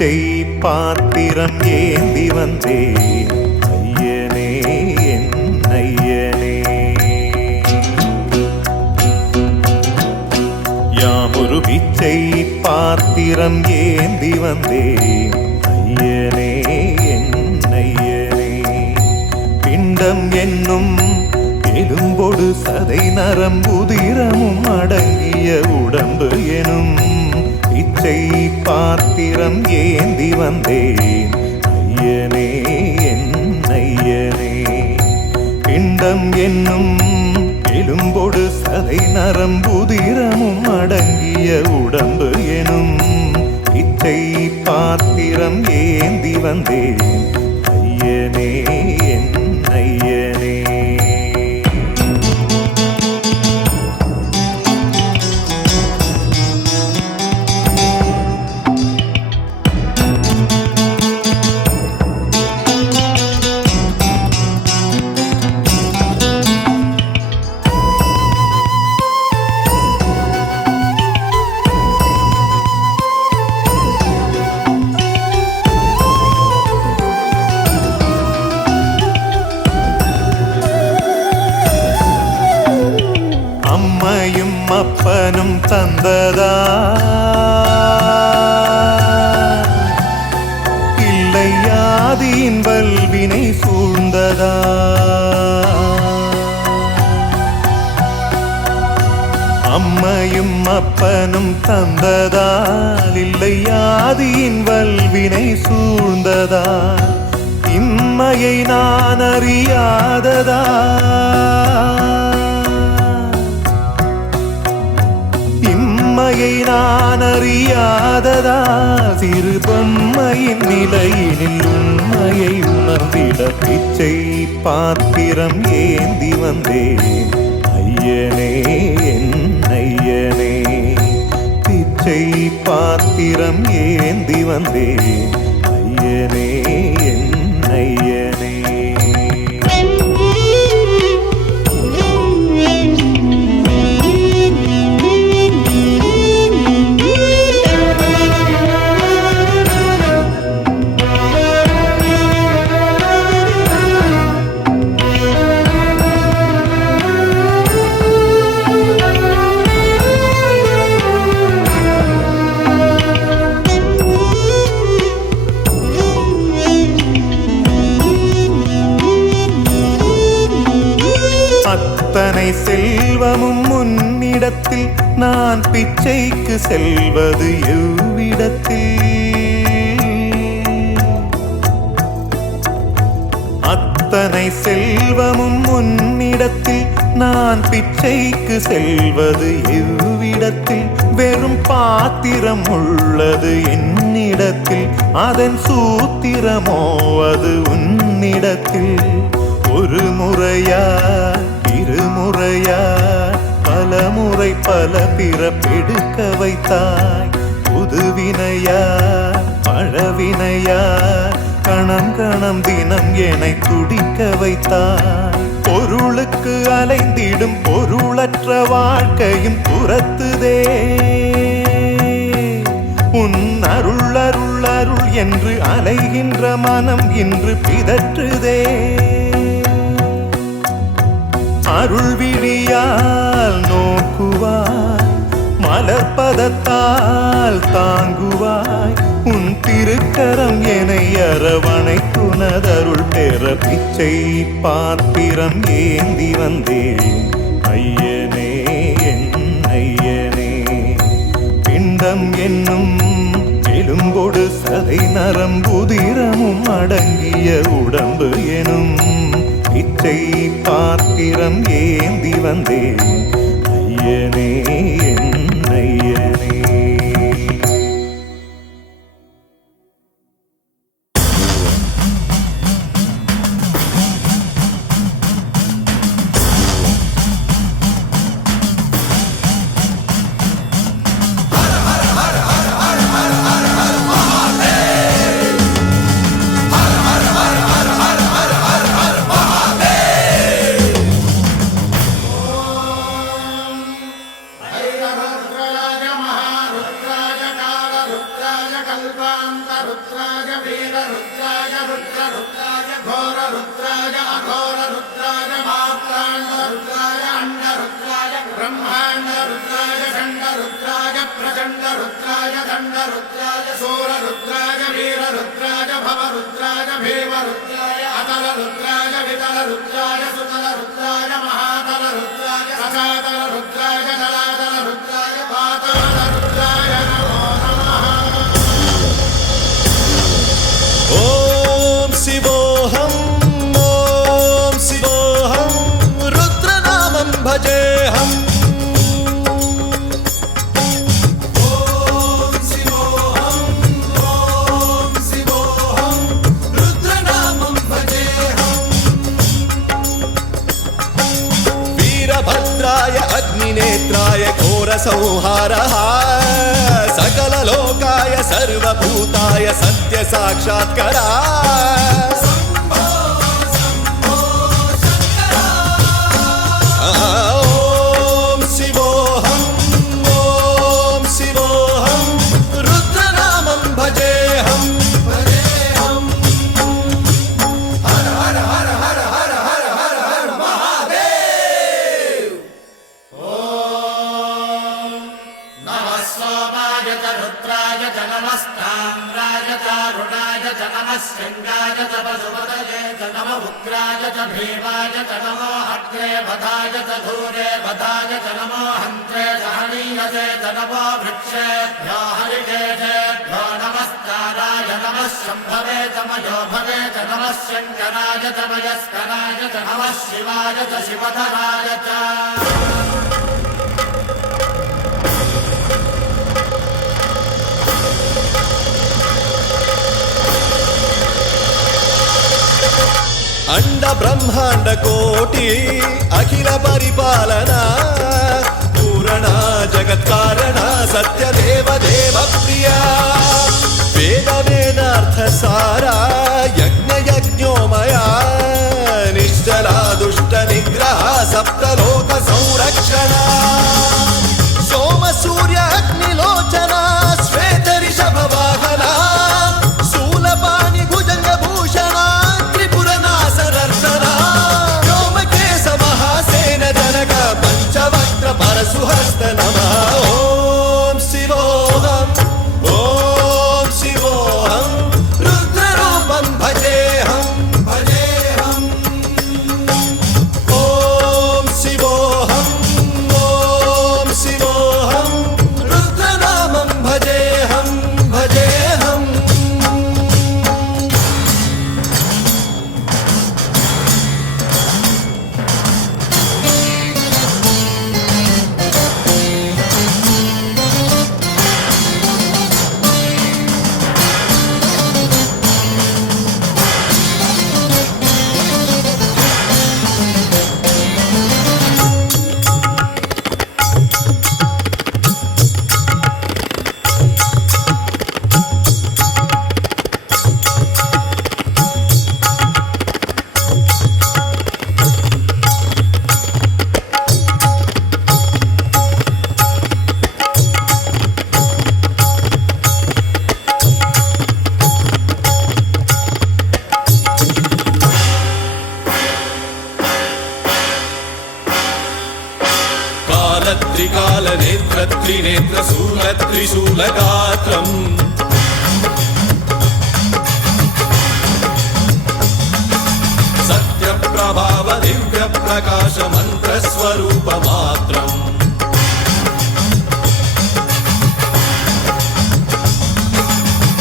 பிச்சை பாத்திரம் ஏந்தி வந்தேன் ஐயனே என் ஐயனே. யாமொரு பிச்சை பாத்திரம் ஏந்தி வந்தேன் ஐயனே என் ஐயனே. பிண்டம் என்னும் எலும்பொடு சதை நரம்புதிரமும் அடங்கிய உடம்பு எனும் பிச்சை பாத்திரம் ஏந்தி வந்தேன் ஐயனே என் ஐயனே. பிண்டம் என்னும் எலும்பொடு சதை நரம்புதிரமும் அடங்கிய உடம்பு எனும் பிச்சை பாத்திரம் ஏந்தி வந்தேன் ஐயனே என் ஐயனே. அம்மையும் அப்பனும் தந்ததா இல்லை ஆதியின் வல்வினை சூழ்ந்ததா. அம்மையும் அப்பனும் தந்ததால் இல்லை ஆதியின் வல்வினை சூழ்ந்ததா. இம்மையை நான் அறியாததா இம்மையை நான் அறியாததா. சிறு பொம்மையின் நிலையினில் உண்மையை உணர்ந்திட பிச்சை பாத்திரம் ஏந்தி வந்தேன் ஐயனே என் ஐயனே. பிச்சை பாத்திரம் ஏந்தி வந்தேன் ஐயனே என் ஐயனே. அத்தனை செல்வமும் முன்னிடத்தில் நான் பிச்சைக்கு செல்வது எவ்விடத்தில். அத்தனை செல்வமும் முன்னிடத்தில் நான் பிச்சைக்கு செல்வது எவ்விடத்தில். வெறும் பாத்திரம் உள்ளது என்னிடத்தில், அதன் சூத்திரமோ அது உன்னிடத்தில். ஒரு முறையா இருமுறையா பல முறை பல பிறப்பெடுக்க வைத்தாய். புதுவினையா பழவினையா கணம் கணம் தினம் என்னை துடிக்க வைத்தாய். பொருளுக்கு அலைந்திடும் பொருளற்ற வாழ்க்கையும் துரத்துதே. உன் அருள் அருள் அருள் என்று அலைகின்ற மனம் இன்று பிதற்றுதே. அருள் விழியால் நோக்குவாய், மலர்பதத்தால் தாங்குவாய். உன் திருக்கரம் என்னை அரவணைத்துனதருள் பெற பிச்சை பாத்திரம் ஏந்தி வந்தேன் ஐயனே என் ஐயனே. பிண்டம் என்னும் எலும்பொடு சதை நரம்புதிரமும் அடங்கிய உடம்பு எனும் பிச்சை பாத்திரம் ஏந்தி வந்தேன் ஐயனே என் ஐயனே. कल्पान्तरुद्राय वीररुद्राय रुद्ररुद्राय घोररुद्राय अघोररुद्राय मात्राण्डरुद्राय अण्डरुद्राय ब्रह्माण्डरुद्राय खण्डरुद्राय प्रचण्डरुद्राय दण्डरुद्राय सूररुद्राय वीररुद्राय भवरुद्राय भीमरुद्राय अतलरुद्राय वितलरुद्राय सुतलरुद्राय महातलरुद्राय सखातलरुद्राय जलातलरुद्राय पातालरुद्राय ॐ शिवोऽहं रुद्रनामं भजेऽहम् वीरभद्राय अग्निनेत्राय घोरसंहारः सकललोकाय सर्वभूताय सत्यसाक्षात्करा ॐ शिवोऽहं रुद्रनामं भजेऽहम् हर हर हर हर हर हर हर हर महादेव। नमः सोमाय च रुद्राय च नमस्ताम्राय च अरुणाय च नमः शृङ्गाय च पशुपतये च नमः उग्राय च भीमाय च नमो अग्रे वधाय च धूरे वधाय च नमो हन्त्रे च हनीयसे च नमो वृक्षेभ्यो हरिकेशेभ्यो नमस्काराय नमः शम्भवे च मयो भवे च नमः शङ्कराय च मयस्कराय च नमः शिवाय च शिवधराय च अंड ब्रह्मांड कोटि अखिल परिपालना पूरणा जगत्कारणा सत्यदेव देव प्रिया वेद वेदार्थ सारा यज्ञ यज्ञोमया निश्चला दुष्ट निग्रह सप्तलोक संरक्षणा सोम सूर्य अग्निलोचना श्वेत ऋषभ वाहना शूलपाणि भुजंग भूषणा पंचवक्त्र परशुहस्त नमः ॐ शिवोऽहं रुद्ररूपं भजेऽहं ॐ शिवोऽहं रुद्रनामं भजेऽहं त्रिकालनेत्र त्रिनेत्र शूलत्रिशूलगात्रम् सत्यप्रभाव दिव्यप्रकाश मन्त्रस्वरूपमात्रम्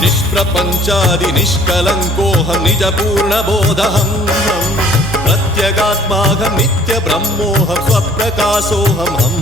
निष्प्रपञ्चादि निष्कलङ्कोऽहं निजपूर्णबोधहं प्रत्यगात्माहं नित्यब्रह्मोऽहं स्वप्रकाशोऽहं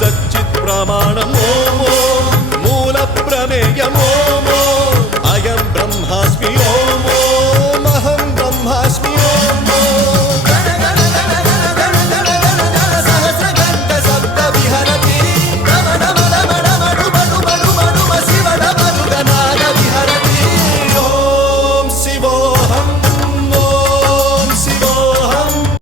सच्चित् प्रमाणम् ॐ मूलप्रमेयम्